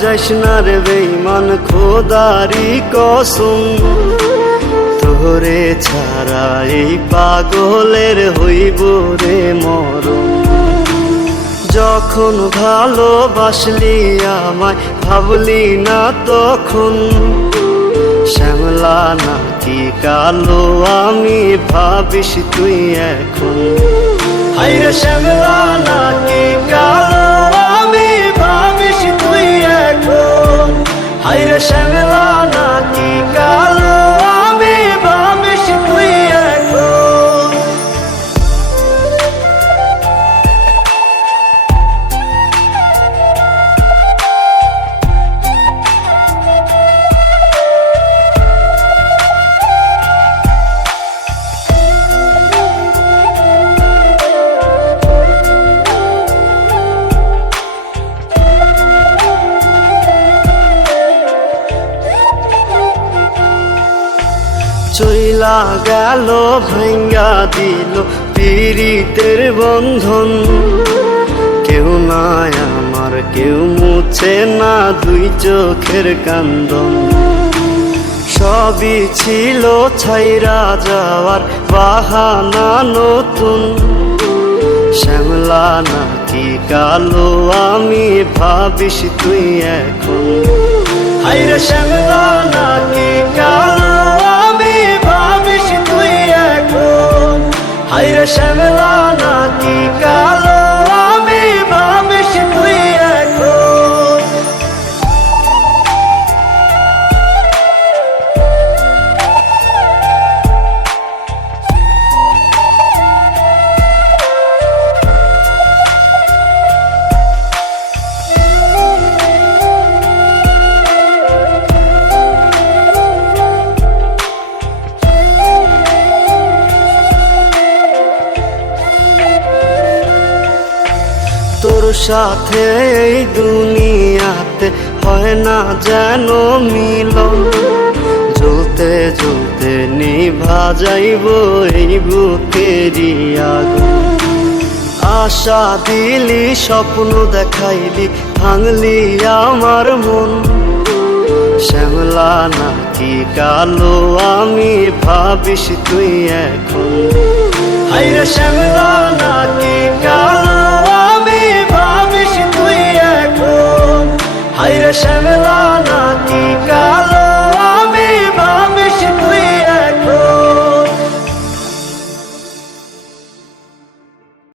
যাইস না রে বেঈমান খোদারি কসম, তোরে ছাড়া এই পাগলের হইব রে মরণ। যখন ভালোবাসলি আমায় ভাবলি না তখন, শ্যামলা নাকি কালো আমি ভাবিস তুই এখন। হায়রে শ্যামলা নাকি কালো আমি ভাবিস তুই এখন। হায়রে শ্যামলা নাকি কালো আমি ভাবিস তুই এখন। চইলা গেল ভাঙ্গা দিল পীড়িতের বন্ধন, কেউ নাই আমার কেউ মুছে না দুই চোখের কান্দন। সবই ছিল ছাইরা যাওয়ার বাহানা নতুন, শ্যামলা নাকি কালো আমি ভাবিস তুই এখন। হায়রে শ্যামলা নাকি কালো আমি ভাবিস তুই এখন। হায়রে শ্যামলা নাকি কালো আমি ভাবিস তুই এখন। তোর সাথে এই দুনিয়াতে হয় না যেন মিলন, জ্বলতে জ্বলতে নিভা যাইব এই বুকেরই আগুন। আশা দিলি স্বপ্ন দেখাইলি ভাঙলি আমার মন, শ্যামলা নাকি কালো আমি ভাবিস তুই এখন। হায়রে শ্যামলা নাকি